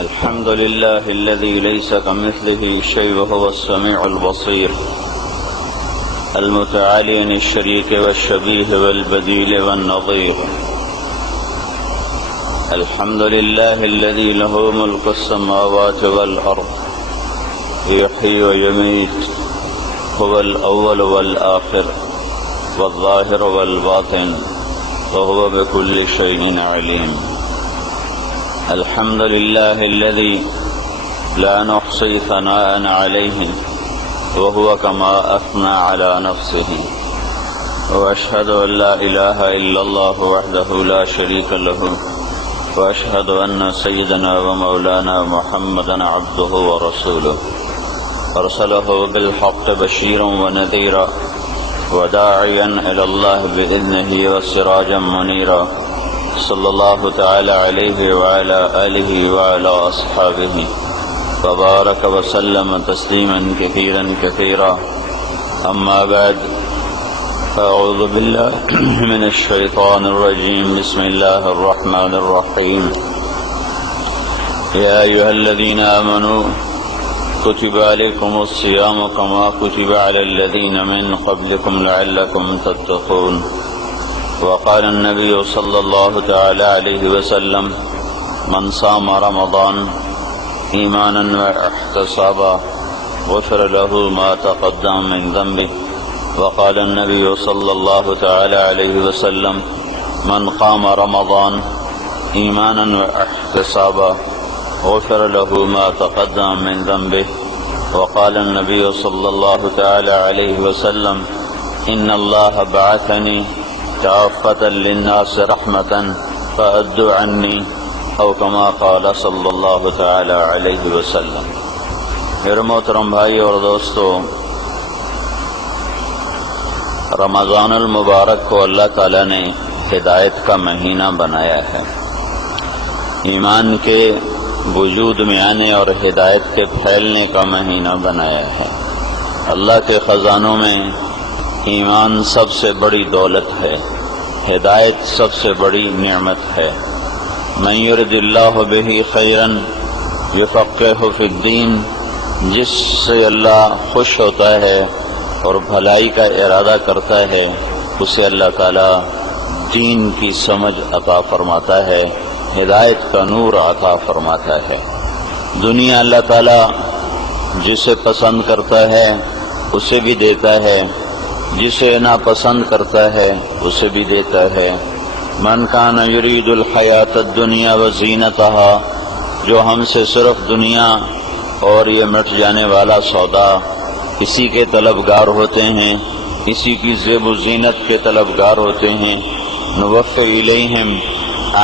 الحمد لله الذي ليس كمثله شيء وهو السميع البصير المتعالي عن الشريك والشبيه والبديل والنظير. الحمد لله الذي له ملك السماوات والأرض يحيي ويميت، هو الأول والآخر والظاهر والباطن وهو بكل شيء عليم. الحمد لله الذي لا نحصي ثناء عليه وهو كما أثنى على نفسه، وأشهد أن لا إله إلا الله وحده لا شريك له، وأشهد أن سيدنا ومولانا محمدا عبده ورسوله أرسله بالحق بشيرا ونذيرا وداعيا إلى الله بإذنه وسراجا منيرا، صلى الله تعالى عليه وعلى آله وعلى أصحابه وبارك وسلم تسليما كثيرا كثيرا. أما بعد، أعوذ بالله من الشيطان الرجيم. بسم الله الرحمن الرحيم. يا أيها الذين آمنوا كتب عليكم الصيام كما كتب على الذين من قبلكم لعلكم تتقون. وقال النبي صلى الله تعالى عليه وسلم: من صام رمضان إيمانا واحتسابا غفر له ما تقدم من ذنبه. وقال النبي صلى الله تعالى عليه وسلم: من قام رمضان إيمانا واحتسابا غفر له ما تقدم من ذنبه. وقال النبي صلى الله تعالى عليه وسلم: إن الله بعثني كافة للناس رحمة فأدوا عني، او كما قال صلی اللہ تعالی علیہ وسلم. میرے محترم بھائی اور دوستو، رمضان المبارک کو اللہ تعالی نے ہدایت کا مہینہ بنایا ہے، ایمان کے وجود میں آنے اور ہدایت کے پھیلنے کا مہینہ بنایا ہے. اللہ کے خزانوں میں ایمان سب سے بڑی دولت ہے، ہدایت سب سے بڑی نعمت ہے. من یرد اللہ بہ خیرا یفقہہ فی الدین، جس سے اللہ خوش ہوتا ہے اور بھلائی کا ارادہ کرتا ہے اسے اللہ تعالی دین کی سمجھ عطا فرماتا ہے، ہدایت کا نور عطا فرماتا ہے. دنیا اللہ تعالی جسے پسند کرتا ہے اسے بھی دیتا ہے، جسے ناپسند کرتا ہے اسے بھی دیتا ہے. من کان یرید الحیات الدنیا وزینتها، جو ہم سے صرف دنیا اور یہ مٹ جانے والا سودا اسی کے طلبگار ہوتے ہیں، اسی کی زیب و زینت کے طلبگار ہوتے ہیں، نوفی الیہم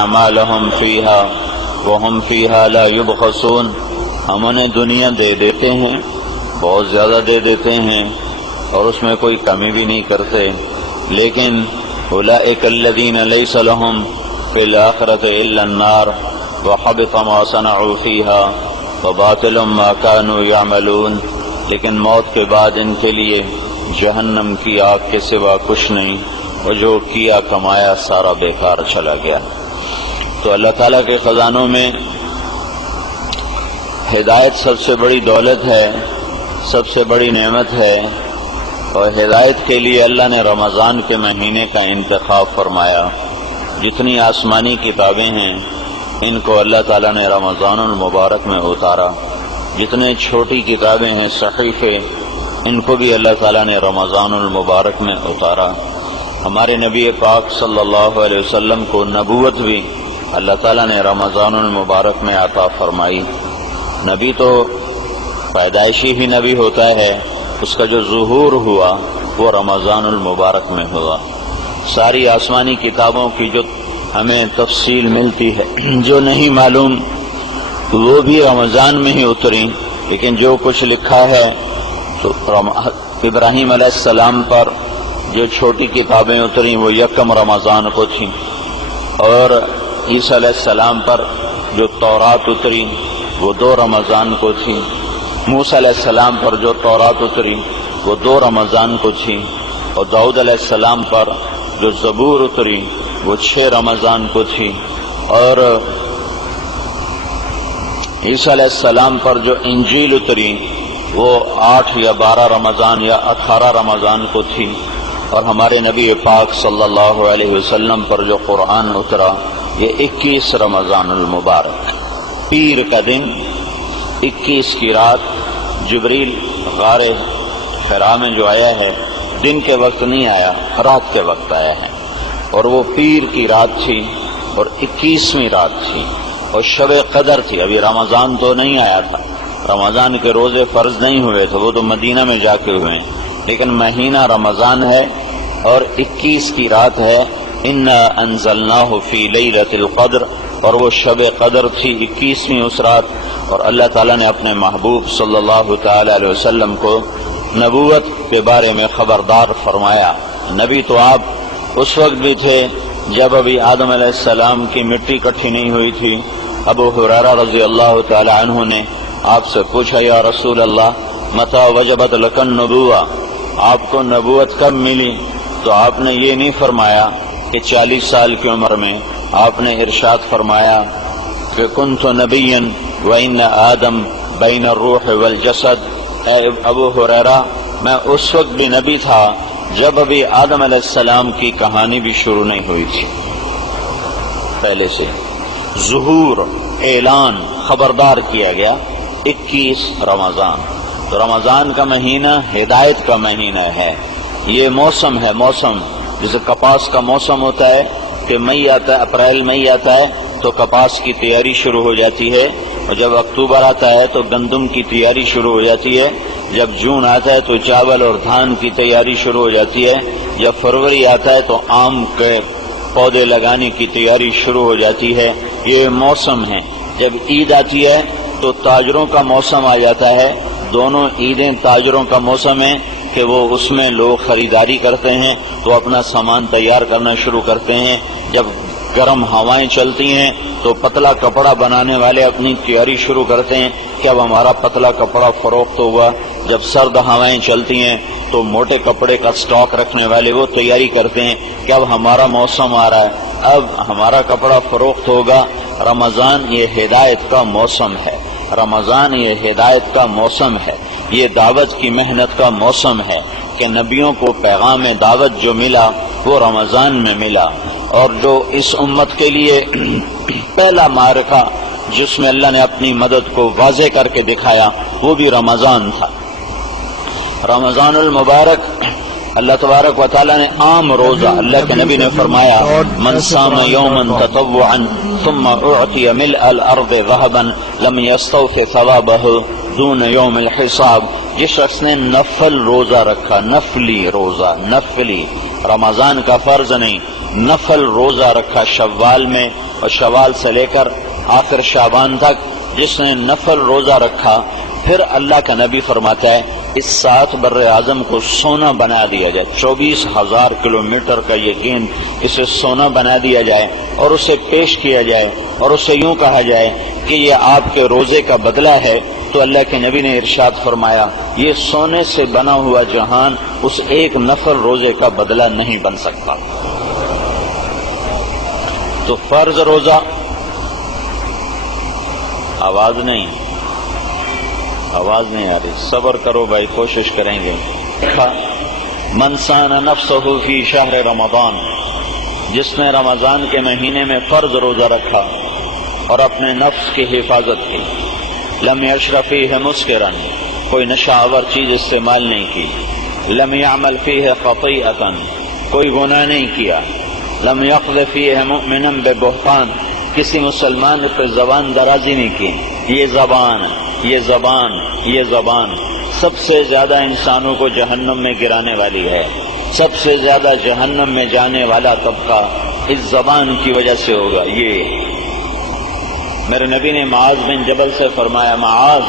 اعمالہم فیہا وہم فیہا لا یبخسون، ہم انہیں دنیا دے دیتے ہیں، بہت زیادہ دے دیتے ہیں اور اس میں کوئی کمی بھی نہیں کرتے، لیکن اولئک الذین لیس لہم فی الآخرۃ الا النار وحبط ما صنعوا فیہا وباطل ما کانوا یعملون، لیکن موت کے بعد ان کے لیے جہنم کی آگ کے سوا کچھ نہیں، اور جو کیا کمایا سارا بیکار چلا گیا. تو اللہ تعالیٰ کے خزانوں میں ہدایت سب سے بڑی دولت ہے، سب سے بڑی نعمت ہے، اور ہدایت کے لیے اللہ نے رمضان کے مہینے کا انتخاب فرمایا. جتنی آسمانی کتابیں ہیں ان کو اللہ تعالیٰ نے رمضان المبارک میں اتارا، جتنے چھوٹی کتابیں ہیں صحیفے ان کو بھی اللہ تعالیٰ نے رمضان المبارک میں اتارا. ہمارے نبی پاک صلی اللہ علیہ وسلم کو نبوت بھی اللہ تعالیٰ نے رمضان المبارک میں عطا فرمائی. نبی تو پیدائشی ہی نبی ہوتا ہے، اس کا جو ظہور ہوا وہ رمضان المبارک میں ہوا. ساری آسمانی کتابوں کی جو ہمیں تفصیل ملتی ہے، جو نہیں معلوم وہ بھی رمضان میں ہی اتری، لیکن جو کچھ لکھا ہے تو ابراہیم علیہ السلام پر جو چھوٹی کتابیں اتریں وہ یکم رمضان کو تھیں، اور عیسیٰ علیہ السلام پر جو تورات اتری وہ 2 رمضان کو تھی. موسیٰ علیہ السلام پر جو تورات اتری وہ 2 رمضان کو تھی، اور داؤد علیہ السلام پر جو زبور اتری وہ 6 رمضان کو تھی، اور عیسیٰ علیہ السلام پر جو انجیل اتری وہ 8 یا 12 رمضان یا 18 رمضان کو تھی، اور ہمارے نبی پاک صلی اللہ علیہ وسلم پر جو قرآن اترا یہ 21 رمضان المبارک، پیر کا دن، 21 کی رات جبریل غار حرا میں جو آیا ہے دن کے وقت نہیں آیا، رات کے وقت آیا ہے، اور وہ پیر کی رات تھی اور 21ویں رات تھی اور شب قدر تھی۔ ابھی رمضان تو نہیں آیا تھا، رمضان کے روزے فرض نہیں ہوئے تھے، وہ تو مدینہ میں جا کے ہوئے ہیں، لیکن مہینہ رمضان ہے اور 21 کی رات ہے۔ انا انزلناہ فی لیلۃ القدر، اور وہ شب قدر تھی 21ویں اس رات، اور اللہ تعالیٰ نے اپنے محبوب صلی اللہ تعالی علیہ وسلم کو نبوت کے بارے میں خبردار فرمایا۔ نبی تو آپ اس وقت بھی تھے جب ابھی آدم علیہ السلام کی مٹی اکٹھی نہیں ہوئی تھی۔ ابو ہریرہ رضی اللہ تعالی عنہ نے آپ سے پوچھا، یا رسول اللہ متی وجبت لک النبوہ، آپ کو نبوت کب ملی؟ تو آپ نے یہ نہیں فرمایا کہ 40 سال کی عمر میں، آپ نے ارشاد فرمایا کہ کنت نبیا وان آدم بین الروح والجسد، اے ابو ہریرہ میں اس وقت بھی نبی تھا جب ابھی آدم علیہ السلام کی کہانی بھی شروع نہیں ہوئی تھی، پہلے سے ظہور، اعلان، خبردار کیا گیا 21 رمضان۔ تو رمضان کا مہینہ ہدایت کا مہینہ ہے، یہ موسم ہے، موسم جیسے کپاس کا موسم ہوتا ہے کہ مئی آتا ہے، اپریل مئی آتا ہے تو کپاس کی تیاری شروع ہو جاتی ہے، اور جب اکتوبر آتا ہے تو گندم کی تیاری شروع ہو جاتی ہے، جب جون آتا ہے تو چاول اور دھان کی تیاری شروع ہو جاتی ہے، جب فروری آتا ہے تو آم کے پودے لگانے کی تیاری شروع ہو جاتی ہے۔ یہ موسم ہے۔ جب عید آتی ہے تو تاجروں کا موسم آ جاتا ہے، دونوں عیدیں تاجروں کا موسم ہے کہ وہ اس میں لوگ خریداری کرتے ہیں تو اپنا سامان تیار کرنا شروع کرتے ہیں۔ جب گرم ہوائیں چلتی ہیں تو پتلا کپڑا بنانے والے اپنی تیاری شروع کرتے ہیں کہ اب ہمارا پتلا کپڑا فروخت ہوگا۔ جب سرد ہوائیں چلتی ہیں تو موٹے کپڑے کا سٹاک رکھنے والے وہ تیاری کرتے ہیں کہ اب ہمارا موسم آ رہا ہے، اب ہمارا کپڑا فروخت ہوگا۔ رمضان یہ ہدایت کا موسم ہے، رمضان یہ ہدایت کا موسم ہے، یہ دعوت کی محنت کا موسم ہے کہ نبیوں کو پیغام دعوت جو ملا وہ رمضان میں ملا، اور جو اس امت کے لیے پہلا معرکہ جس میں اللہ نے اپنی مدد کو واضح کر کے دکھایا وہ بھی رمضان تھا۔ رمضان المبارک اللہ تبارک و تعالیٰ نے عام روزہ، اللہ کے نبی نے فرمایا من صام یوما تطوعا ثم اعطی ملء الارض ذهبا لم يستوف ثوابه دون یوم الحساب، جس شخص نے نفل روزہ رکھا، نفلی روزہ، نفلی رمضان کا فرض نہیں، نفل روزہ رکھا شوال میں، اور شوال سے لے کر آخر شعبان تک جس نے نفل روزہ رکھا، پھر اللہ کا نبی فرماتا ہے اس 7 بر اعظم کو سونا بنا دیا جائے، 24,000 کلومیٹر کا یہ گیند، اسے سونا بنا دیا جائے اور اسے پیش کیا جائے اور اسے یوں کہا جائے کہ یہ آپ کے روزے کا بدلہ ہے، تو اللہ کے نبی نے ارشاد فرمایا یہ سونے سے بنا ہوا جہان اس ایک نفل روزے کا بدلہ نہیں بن سکتا۔ تو فرض روزہ، آواز نہیں آ رہی، صبر کرو بھائی، کوشش کریں گے۔ من صان نفسہ فی شہر رمضان، جس نے رمضان کے مہینے میں فرض روزہ رکھا اور اپنے نفس کی حفاظت کی، لم یشرب فیہ مسکرا، کوئی نشہ آور چیز استعمال نہیں کی، لم یعمل فیہ خطیئۃ، کوئی گناہ نہیں کیا، لم یقذف فیہ مؤمنا ببہتان، کسی مسلمان پر زبان درازی نہیں کی۔ یہ زبان سب سے زیادہ انسانوں کو جہنم میں گرانے والی ہے، سب سے زیادہ جہنم میں جانے والا طبقہ اس زبان کی وجہ سے ہوگا۔ یہ میرے نبی نے معاذ بن جبل سے فرمایا، معاذ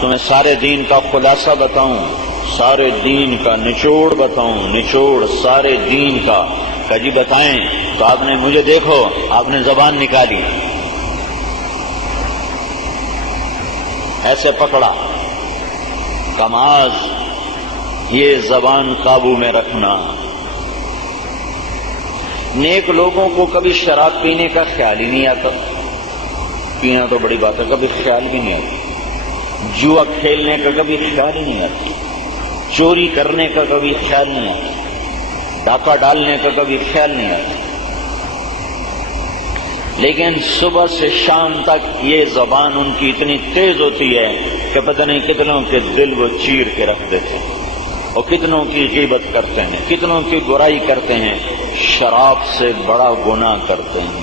تمہیں سارے دین کا خلاصہ بتاؤں، سارے دین کا نچوڑ بتاؤں، نچوڑ سارے دین کا، کہ جی بتائیں، تو آپ نے مجھے دیکھو، آپ نے زبان نکالی، ایسے پکڑا، کماز یہ زبان قابو میں رکھنا۔ نیک لوگوں کو کبھی شراب پینے کا خیال ہی نہیں آتا، پینا تو بڑی بات ہے، کبھی خیال بھی نہیں آتا، جوا کھیلنے کا کبھی خیال ہی نہیں آتا، چوری کرنے کا کبھی خیال نہیں آتا، ڈاکہ ڈالنے کا کبھی خیال نہیں آتا، لیکن صبح سے شام تک یہ زبان ان کی اتنی تیز ہوتی ہے کہ پتہ نہیں کتنوں کے دل وہ چیر کے رکھ دیتے ہیں، اور کتنوں کی غیبت کرتے ہیں، کتنوں کی برائی کرتے ہیں، شراب سے بڑا گناہ کرتے ہیں،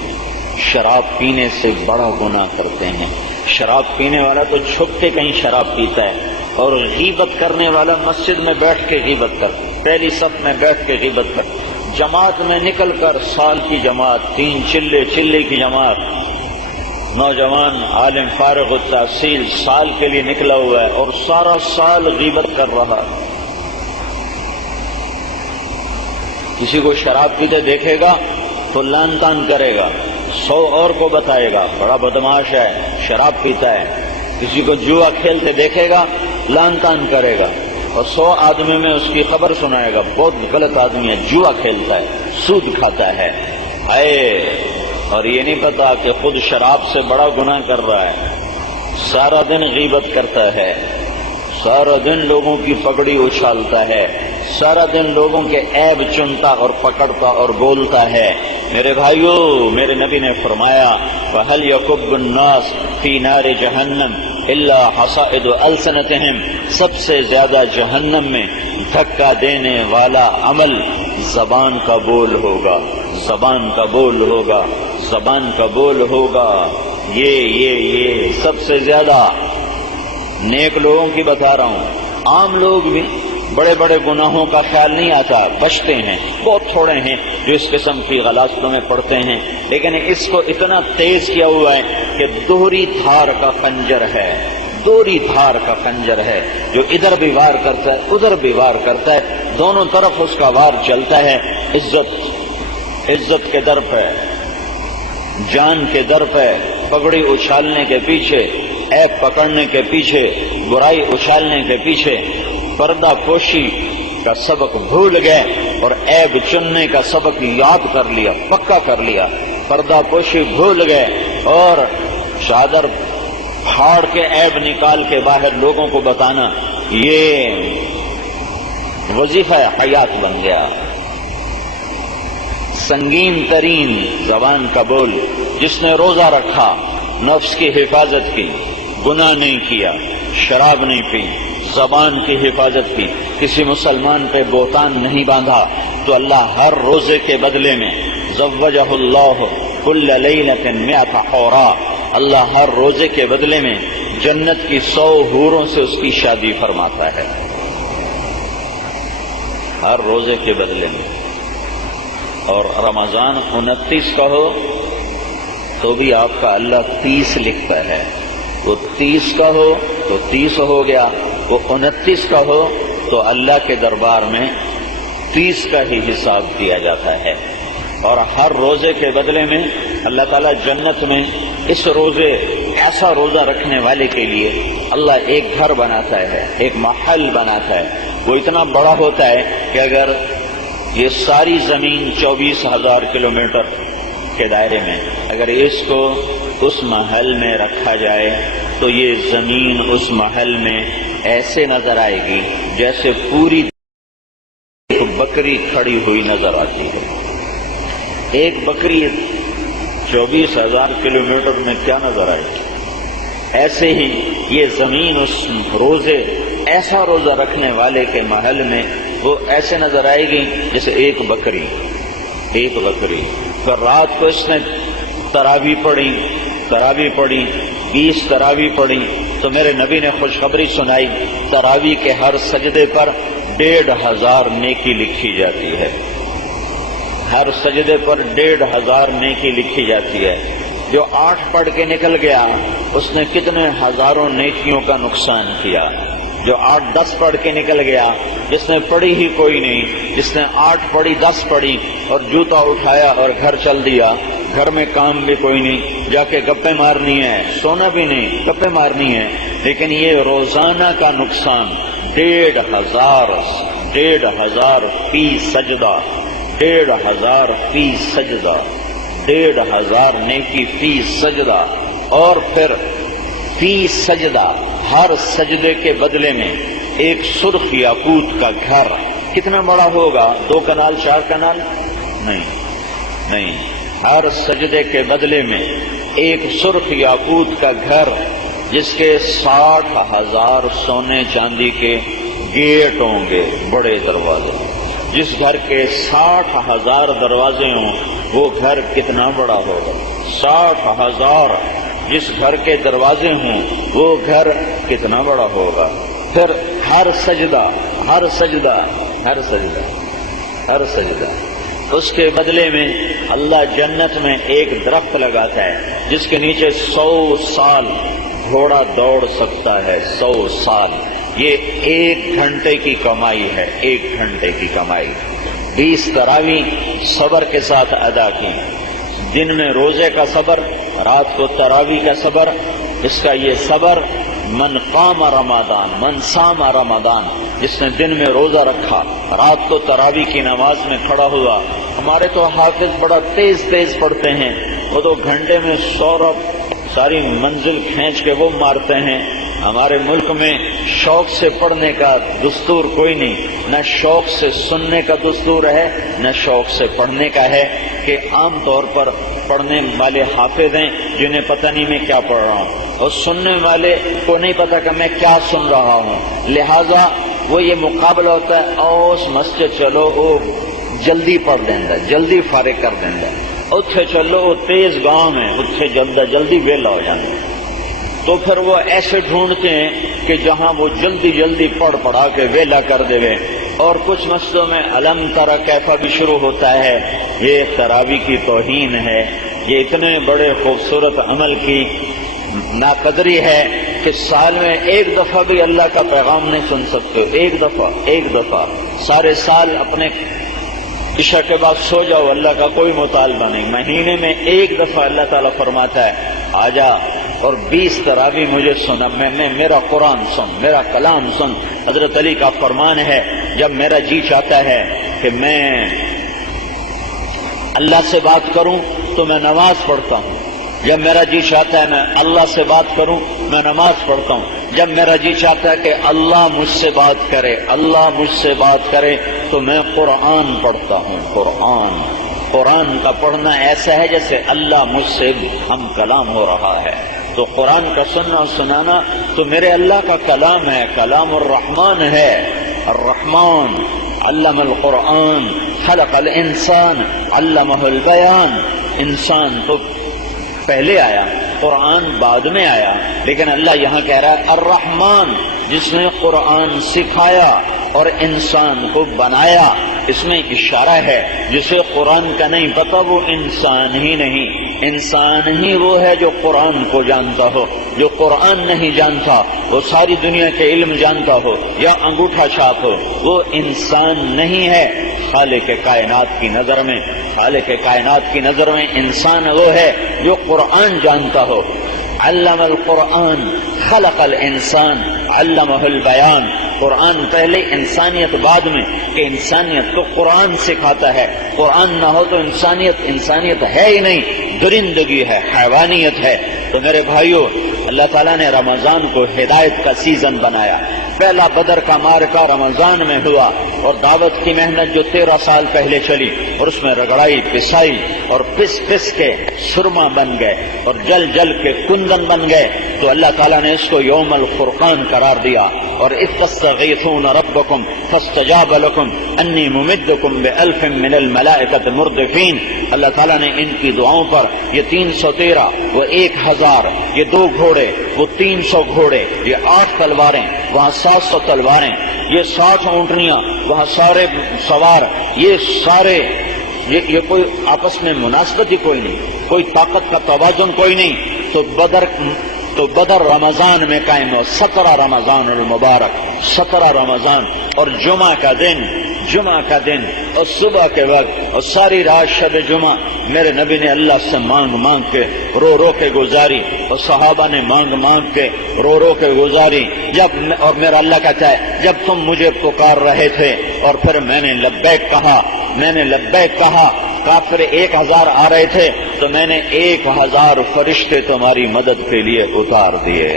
شراب پینے سے بڑا گناہ کرتے ہیں۔ شراب پینے والا تو چھپ کے کہیں شراب پیتا ہے، اور غیبت کرنے والا مسجد میں بیٹھ کے غیبت کرتا ہے، پہلی صف میں بیٹھ کے غیبت کرتا ہے، جماعت میں نکل کر سال کی جماعت، 3 چلے کی جماعت، نوجوان عالم فارغ التحصیل سال کے لیے نکلا ہوا ہے اور سارا سال غیبت کر رہا ہے۔ کسی کو شراب پیتے دیکھے گا تو لان تان کرے گا، 100 اور کو بتائے گا بڑا بدماش ہے، شراب پیتا ہے۔ کسی کو جوا کھیلتے دیکھے گا لان تان کرے گا، اور 100 آدمی میں اس کی خبر سنائے گا، بہت غلط آدمی ہے، جوا کھیلتا ہے، سود کھاتا ہے۔ اور یہ نہیں پتا کہ خود شراب سے بڑا گناہ کر رہا ہے، سارا دن غیبت کرتا ہے، سارا دن لوگوں کی پگڑی اچھالتا ہے، سارا دن لوگوں کے عیب چنتا اور پکڑتا اور بولتا ہے۔ میرے بھائیو، میرے نبی نے فرمایا فَهَلْ يَكُبُّ النَّاسُ فِي نَارِ جَهَنَّمَ إِلَّا حَصَائِدُ أَلْسِنَتِهِمْ، سب سے زیادہ جہنم میں دھکا دینے والا عمل زبان کا بول ہوگا، زبان کا بول ہوگا، زبان کا بول ہوگا۔ یہ سب سے زیادہ نیک لوگوں کی بتا رہا ہوں، عام لوگ بھی بڑے بڑے گناہوں کا خیال نہیں آتا، بچتے ہیں، بہت تھوڑے ہیں جو اس قسم کی غلاظتوں میں پڑتے ہیں، لیکن اس کو اتنا تیز کیا ہوا ہے کہ دوہری دھار کا خنجر ہے، دوہری دھار کا خنجر ہے، جو ادھر بھی وار کرتا ہے ادھر بھی وار کرتا ہے، دونوں طرف اس کا وار چلتا ہے۔ عزت کے در پہ، جان کے در پہ، پگڑی اچھالنے کے پیچھے، عیب پکڑنے کے پیچھے، برائی اچھالنے کے پیچھے پردہ پوشی کا سبق بھول گئے اور عیب چننے کا سبق یاد کر لیا، پکا کر لیا، پردہ پوشی بھول گئے اور چادر پھاڑ کے عیب نکال کے باہر لوگوں کو بتانا یہ وظیفہ حیات بن گیا۔ سنگین ترین زبان کا بول، جس نے روزہ رکھا، نفس کی حفاظت کی، گناہ نہیں کیا، شراب نہیں پی، زبان کی حفاظت کی، کسی مسلمان پہ بہتان نہیں باندھا، تو اللہ ہر روزے کے بدلے میں زوجہ اللہ کل لیلۃ 100 حورا، اللہ ہر روزے کے بدلے میں جنت کی 100 حوروں سے اس کی شادی فرماتا ہے، ہر روزے کے بدلے میں۔ اور رمضان 29 کا ہو تو بھی آپ کا اللہ 30 لکھتا ہے، وہ 30 کا ہو تو 30 ہو گیا، وہ 29 کا ہو تو اللہ کے دربار میں 30 کا ہی حساب دیا جاتا ہے۔ اور ہر روزے کے بدلے میں اللہ تعالیٰ جنت میں اس روزے، ایسا روزہ رکھنے والے کے لیے اللہ ایک گھر بناتا ہے، ایک محل بناتا ہے، وہ اتنا بڑا ہوتا ہے کہ اگر یہ ساری زمین 24,000 کلومیٹر کے دائرے میں اگر اس کو اس محل میں رکھا جائے تو یہ زمین اس محل میں ایسے نظر آئے گی جیسے پوری بکری کھڑی ہوئی نظر آتی ہے۔ ایک بکری 24,000 کلومیٹر میں کیا نظر آئے گی؟ ایسے ہی یہ زمین اس روزے، ایسا روزہ رکھنے والے کے محل میں وہ ایسے نظر آئے گی جیسے ایک بکری۔ پھر رات کو اس نے تراویح پڑھی 20 تراویح پڑھی تو میرے نبی نے خوشخبری سنائی، تراویح کے ہر سجدے پر 1,500 نیکی لکھی جاتی ہے، ہر سجدے پر 1,500 نیکی لکھی جاتی ہے۔ جو 8 پڑھ کے نکل گیا اس نے کتنے ہزاروں نیکیوں کا نقصان کیا، جو 8-10 پڑھ کے نکل گیا، جس نے پڑھی ہی کوئی نہیں، جس نے 8 پڑھی 10 پڑھی اور جوتا اٹھایا اور گھر چل دیا، گھر میں کام بھی کوئی نہیں، جا کے گپے مارنی ہے، سونا بھی نہیں، گپے مارنی ہے، لیکن یہ روزانہ کا نقصان 1,500 فی سجدہ، 1,500 فی سجدہ، 1,500 نیکی فی سجدہ، اور پھر فی سجدہ، ہر سجدے کے بدلے میں ایک سرخ یاقوت کا گھر. کتنا بڑا ہوگا؟ 2 کنال 4 کنال؟ نہیں، ہر سجدے کے بدلے میں ایک سرخ یاقوت کا گھر جس کے 60,000 سونے چاندی کے گیٹ ہوں گے، بڑے دروازے. جس گھر کے 60,000 دروازے ہوں وہ گھر کتنا بڑا ہوگا؟ 60,000 جس گھر کے دروازے ہوں وہ گھر کتنا بڑا ہوگا؟ پھر ہر سجدہ اس کے بدلے میں اللہ جنت میں ایک درخت لگاتا ہے جس کے نیچے 100 سال گھوڑا دوڑ سکتا ہے. 100 سال. یہ 1 گھنٹے کی کمائی ہے، 1 گھنٹے کی کمائی. 20 تراویح صبر کے ساتھ ادا کی. دن میں روزے کا صبر، رات کو تراویح کا صبر. اس کا یہ صبر من قام رمضان، من صام رمضان، جس نے دن میں روزہ رکھا، رات کو تراویح کی نماز میں کھڑا ہوا. ہمارے تو حافظ بڑا تیز پڑھتے ہیں، وہ تو گھنٹے میں 100 ساری منزل کھینچ کے وہ مارتے ہیں. ہمارے ملک میں شوق سے پڑھنے کا دستور کوئی نہیں، نہ شوق سے سننے کا دستور ہے نہ شوق سے پڑھنے کا ہے. کہ عام طور پر پڑھنے والے حافظ ہیں جنہیں پتہ نہیں میں کیا پڑھ رہا ہوں، اور سننے والے کو نہیں پتہ کہ میں کیا سن رہا ہوں. لہذا وہ یہ مقابلہ ہوتا ہے، اوس مسجد چلو وہ جلدی پڑھ دیندا، جلدی فارغ کر دیندا. اتھے چلو وہ تیز گاؤں میں، اتھے جلدی ویلا ہو جانا. تو پھر وہ ایسے ڈھونڈتے ہیں کہ جہاں وہ جلدی پڑھا کے ویلا کر دے گئے. اور کچھ مسجدوں میں علم ترى کیف بھی شروع ہوتا ہے. یہ تراویح کی توہین ہے، یہ اتنے بڑے خوبصورت عمل کی ناقدری ہے کہ سال میں 1 دفعہ بھی اللہ کا پیغام نہیں سن سکتے. ایک دفعہ سارے سال اپنے عشاء کے بعد سو جاؤ، اللہ کا کوئی مطالبہ نہیں. مہینے میں 1 دفعہ اللہ تعالیٰ فرماتا ہے آجا اور 20 تراویح مجھے سنا، میرا قرآن سن، میرا کلام سن. حضرت علی کا فرمان ہے جب میرا جی چاہتا ہے کہ میں اللہ سے بات کروں تو میں نماز پڑھتا ہوں. جب میرا جی چاہتا ہے میں اللہ سے بات کروں میں نماز پڑھتا ہوں. جب میرا جی چاہتا ہے کہ اللہ مجھ سے بات کرے تو میں قرآن پڑھتا ہوں. قرآن کا پڑھنا ایسا ہے جیسے اللہ مجھ سے ہم کلام ہو رہا ہے. تو قرآن کا سننا اور سنانا تو میرے اللہ کا کلام ہے، کلام الرحمن ہے. الرحمن علم القرآن خلق الانسان علمہ البیان. انسان تو پہلے آیا، قرآن بعد میں آیا، لیکن اللہ یہاں کہہ رہا ہے الرحمن، جس نے قرآن سکھایا اور انسان کو بنایا. اس میں اشارہ ہے جسے قرآن کا نہیں پتا وہ انسان ہی نہیں. انسان ہی وہ ہے جو قرآن کو جانتا ہو. جو قرآن نہیں جانتا وہ ساری دنیا کے علم جانتا ہو یا انگوٹھا چھاپ ہو، وہ انسان نہیں ہے. خالق کائنات کی نظر میں انسان وہ ہے جو قرآن جانتا ہو. علم القرآن خلق الانسان علمہ البیان. قرآن پہلے انسانیت بعد میں، کہ انسانیت کو قرآن سکھاتا ہے. قرآن نہ ہو تو انسانیت ہے ہی نہیں، درندگی ہے، حیوانیت ہے. تو میرے بھائیو، اللہ تعالیٰ نے رمضان کو ہدایت کا سیزن بنایا. پہلا بدر کا معرکہ رمضان میں ہوا، اور دعوت کی محنت جو 13 سال پہلے چلی اور اس میں رگڑائی پسائی اور پس کے سرما بن گئے اور جل کے کندن بن گئے. تو اللہ تعالیٰ نے اس کو یوم الفرقان قرار دیا. اور اذ تستغیثون ربکم فاستجاب لکم انی ممدکم بألف من الملائکۃ مردفین. اللہ تعالیٰ نے ان کی دعاؤں پر یہ 313، وہ 1000، یہ 2 گھوڑے، وہ 300 گھوڑے، یہ 8 تلواریں، وہاں 700 تلواریں، یہ 60 اونٹنیاں، وہاں سارے سوار، یہ سارے یہ کوئی آپس میں مناسبت ہی کوئی نہیں، کوئی طاقت کا توازن کوئی نہیں. تو بدر رمضان میں قائم ہو. 17 رمضان المبارک، 17 رمضان اور جمعہ کا دن اور صبح کے وقت اور ساری رات شب جمعہ میرے نبی نے اللہ سے مانگ کے رو کے گزاری، اور صحابہ نے مانگ کے رو کے گزاری. اور میرا اللہ کہتا ہے جب تم مجھے پکار رہے تھے اور پھر میں نے لبیک کہا کافر 1000 آ رہے تھے تو میں نے 1000 فرشتے تمہاری مدد کے لیے اتار دیے.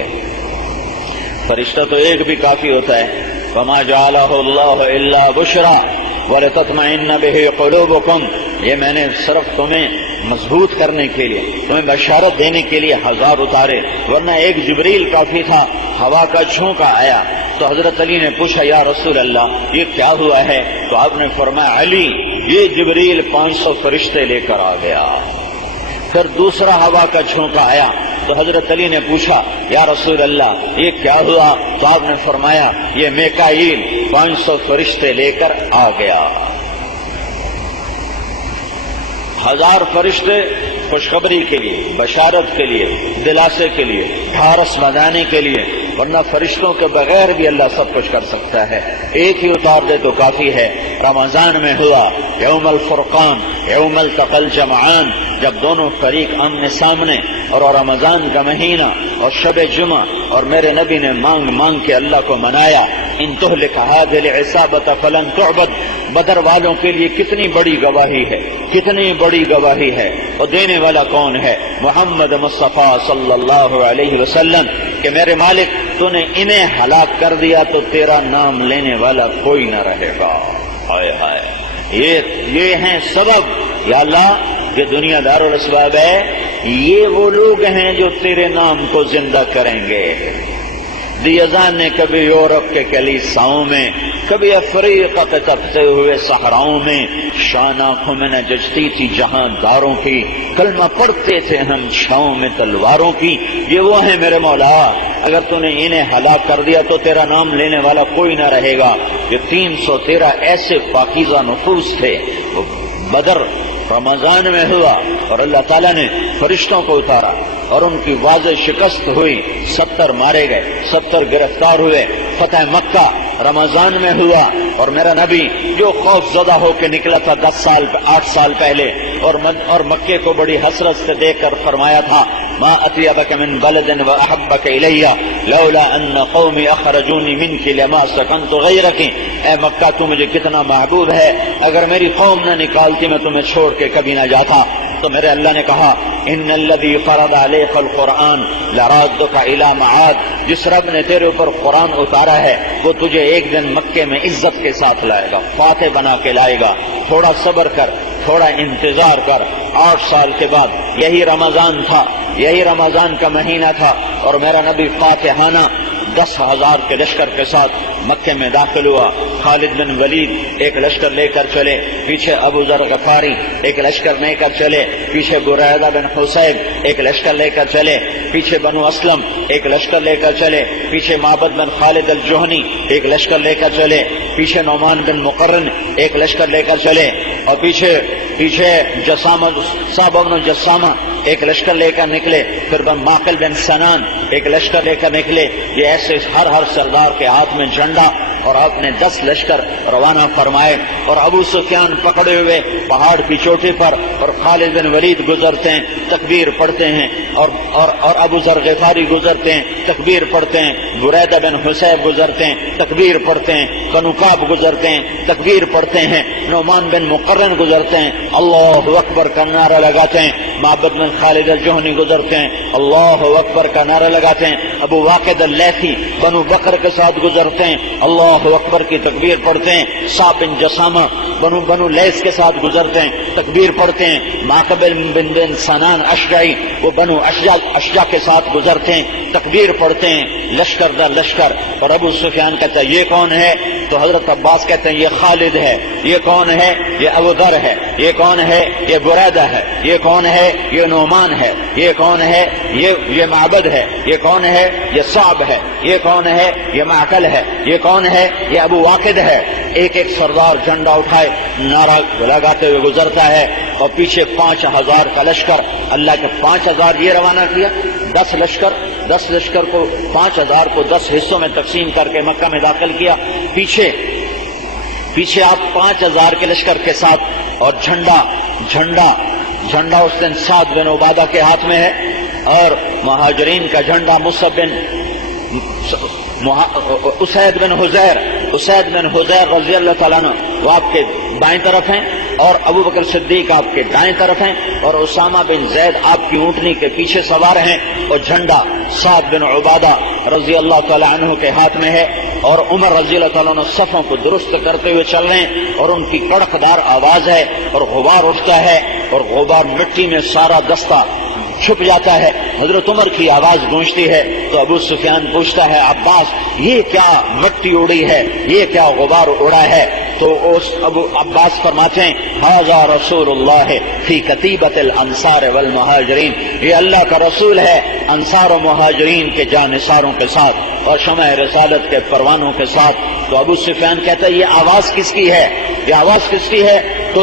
فرشتہ تو ایک بھی کافی ہوتا ہے. وما جعلہ اللہ الا بشرا ولتطمئن بہ قلوبکم، یہ میں نے صرف تمہیں مضبوط کرنے کے لیے، تمہیں بشارت دینے کے لیے 1000 اتارے، ورنہ ایک جبریل کافی تھا. ہوا کا جھونکا آیا تو حضرت علی نے پوچھا یا رسول اللہ یہ کیا ہوا ہے؟ تو آپ نے فرمایا علی یہ جبریل 500 فرشتے لے کر آ گیا. پھر دوسرا ہوا کا جھونکا آیا تو حضرت علی نے پوچھا یا رسول اللہ یہ کیا ہوا؟ تو آپ نے فرمایا یہ میکائیل 500 فرشتے لے کر آ گیا. 1000 فرشتے خوشخبری کے لیے، بشارت کے لیے، دلاسے کے لیے، ڈھارس بنانے کے لیے، ورنہ فرشتوں کے بغیر بھی اللہ سب کچھ کر سکتا ہے. ایک ہی اتار دے تو کافی ہے. رمضان میں ہوا یوم الفرقان، یوم التقى الجمعان، جب دونوں فریق آمنے سامنے، اور رمضان کا مہینہ اور شب جمعہ، اور میرے نبی نے مانگ مانگ کے اللہ کو منایا. ان تہلک هذه العصابة فلن تعبد. بدر والوں کے لیے کتنی بڑی گواہی ہے، کتنی بڑی گواہی ہے. اور دینے والا کون ہے؟ محمد مصطفیٰ صلی اللہ علیہ وسلم، کہ میرے مالک تو نے انہیں ہلاک کر دیا تو تیرا نام لینے والا کوئی نہ رہے گا. ہائے ہائے، یہ ہیں سبب. یا اللہ یہ دنیا دار الاسباب ہے، یہ وہ لوگ ہیں جو تیرے نام کو زندہ کریں گے. دیزان نے کبھی یورپ کے کلیساؤں میں، کبھی افریقہ کے تپتے ہوئے صحراؤں میں شان آنکھوں میں نہ جچتی تھی جہاں داروں کی، کلمہ پڑھتے تھے ہم چھاؤں میں تلواروں کی. یہ وہ ہیں میرے مولا، اگر تو نے انہیں ہلاک کر دیا تو تیرا نام لینے والا کوئی نہ رہے گا. یہ 313 ایسے پاکیزہ نفوس تھے. بدر رمضان میں ہوا اور اللہ تعالیٰ نے فرشتوں کو اتارا اور ان کی واضح شکست ہوئی. 70 مارے گئے، 70 گرفتار ہوئے. فتح مکہ رمضان میں ہوا اور میرا نبی جو خوف زدہ ہو کے نکلا تھا 8 سال پہلے، اور مکے کو بڑی حسرت سے دیکھ کر فرمایا تھا ما اطیبک من بلد واحبک الی لولا ان قومی اخرجونی منک لما سکنت غیرک. اے مکہ تو مجھے کتنا محبوب ہے، اگر میری قوم نہ نکالتی میں تمہیں چھوڑ کے کبھی نہ جاتا. تو میرے اللہ نے کہا ان الذی فرض علیک القرآن لرادک الی معاد. جس رب نے تیرے اوپر قرآن اتارا ہے وہ تجھے ایک دن مکے میں عزت کے ساتھ لائے گا، فاتح بنا کے لائے گا. تھوڑا صبر کر، تھوڑا انتظار کر. 8 سال کے بعد یہی رمضان تھا، یہی رمضان کا مہینہ تھا، اور میرا نبی فاتحانہ 10,000 کے لشکر کے ساتھ مکے میں داخل ہوا. خالد بن ولید ایک لشکر لے کر چلے، پیچھے ابو ذر غفاری ایک لشکر لے کر چلے، پیچھے بریدہ بن حصیب ایک لشکر لے کر چلے، پیچھے بنو اسلم ایک لشکر لے کر چلے، پیچھے معبد بن خالد الجہنی ایک لشکر لے کر چلے، پیچھے نعمان بن مقرن ایک لشکر لے کر چلے، اور پیچھے صعب بن جسامہ ایک لشکر لے کر نکلے. پھر معقل بن سنان ایک لشکر لے کر نکلے. یہ ایسے ہر سردار کے ہاتھ میں جھنڈا، اور آپ نے 10 لشکر روانہ فرمائے. اور ابو سفیان پکڑے ہوئے پہاڑ کی چوٹی پر، اور خالد بن ولید گزرتے ہیں تکبیر پڑھتے ہیں، اور ابو ذر غفاری گزرتے ہیں تکبیر پڑھتے ہیں، بریدہ بن حصیب گزرتے ہیں تکبیر پڑھتے ہیں، بنو کعب گزرتے ہیں تکبیر پڑھتے ہیں، نعمان بن مقرن گزرتے ہیں اللہ اکبر کا نعرہ لگاتے ہیں، معبد بن خالد الجہنی گزرتے ہیں اللہ اکبر کا نعرہ لگاتے ہیں، ابو واقد اللیثی بنو بکر کے ساتھ گزرتے ہیں اللہ اکبر کی تکبیر پڑھتے ہیں، صعب بن جسامہ بنو لیث کے ساتھ گزرتے ہیں تکبیر پڑھتے ہیں، معقل بن سنان اشجعی وہ بنو اشجع کے ساتھ گزرتے ہیں تکبیر پڑھتے ہیں، لشکر در لشکر. اور ابو سفیان کہتا ہے یہ کون ہے؟ تو حضرت عباس کہتے ہیں یہ خالد ہے. یہ کون ہے؟ یہ ابو ذر ہے. یہ کون ہے؟ یہ بریدہ ہے. یہ کون ہے؟ یہ نعمان ہے. یہ کون ہے؟ یہ معبد ہے. یہ کون ہے؟ یہ صعب ہے. یہ کون ہے؟ یہ معقل ہے. یہ کون ہے؟ یہ ابو واقد ہے. ایک ایک سردار جھنڈا اٹھائے نعرہ لگاتے ہوئے گزرتا ہے، اور پیچھے 5,000 کا لشکر. اللہ کے 5,000 یہ روانہ کیا، 10 لشکر کو 5,000 کو 10 حصوں میں تقسیم کر کے مکہ میں داخل کیا. پیچھے آپ 5,000 کے لشکر کے ساتھ، اور جھنڈا اس دن سعد بن عبادہ کے ہاتھ میں ہے، اور مہاجرین کا جھنڈا مصعب بن اسید بن حضیر رضی اللہ تعالیٰ عنہ وہ آپ کے بائیں طرف ہیں، اور ابو بکر صدیق آپ کے دائیں طرف ہیں اور اسامہ بن زید آپ کی اونٹنی کے پیچھے سوار ہیں اور جھنڈا سعد بن عبادہ رضی اللہ تعالی عنہ کے ہاتھ میں ہے اور عمر رضی اللہ تعالیٰ عنہ صفوں کو درست کرتے ہوئے چل رہے ہیں اور ان کی کڑکدار آواز ہے اور غبار اٹھتا ہے اور غبار مٹی میں سارا دستہ چھپ جاتا ہے. حضرت عمر کی آواز گونجتی ہے تو ابو سفیان پوچھتا ہے عباس یہ کیا مٹی اڑی ہے, یہ کیا غبار اڑا ہے؟ تو اس ابو عباس فرماتے ہیں ھذا رسول اللہ فی کتیبۃ الانصار والمہاجرین, یہ اللہ کا رسول ہے انصار و مہاجرین کے جانثاروں کے ساتھ اور شمع رسالت کے پروانوں کے ساتھ. تو ابو سفیان کہتا ہے یہ آواز کس کی ہے, یہ آواز کس کی ہے؟ تو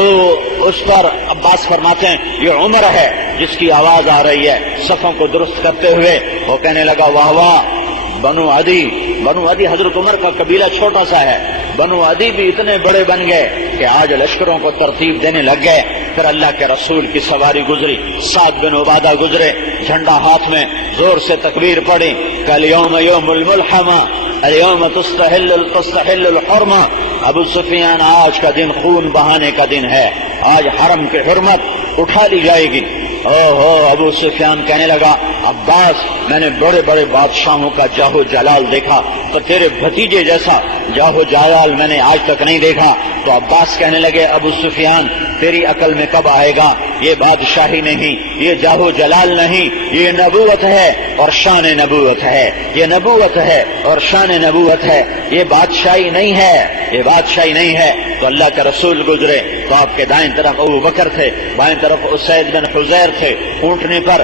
اس پر عباس فرماتے ہیں یہ عمر ہے جس کی آواز آ رہی ہے صفوں کو درست کرتے ہوئے. وہ کہنے لگا واہ واہ بنو عدی حضرت عمر کا قبیلہ چھوٹا سا ہے, بنو عدی بھی اتنے بڑے بن گئے کہ آج لشکروں کو ترتیب دینے لگ گئے. پھر اللہ کے رسول کی سواری گزری, سعد بن عبادہ گزرے, جھنڈا ہاتھ میں, زور سے تکبیر پڑی کالیوم یوم الملحمہ اليوم تستحل الحرمہ. ابو سفیان آج کا دن خون بہانے کا دن ہے, آج حرم کی حرمت اٹھا لی جائے گی. ابو سفیان کہنے لگا عباس میں نے بڑے بڑے بادشاہوں کا جاہو جلال دیکھا تو تیرے بھتیجے جیسا جاہو جلال میں نے آج تک نہیں دیکھا. تو عباس کہنے لگے ابو سفیان تیری عقل میں کب آئے گا, یہ بادشاہی نہیں, یہ جاہو جلال نہیں, یہ نبوت ہے اور شان نبوت ہے, یہ نبوت ہے اور شان نبوت ہے, یہ بادشاہی نہیں ہے, یہ بادشاہی نہیں ہے. تو اللہ کے رسول گزرے تو آپ کے دائیں طرف ابو بکر تھے, بائیں طرف اسید بن حضیر تھے, اونٹنے پر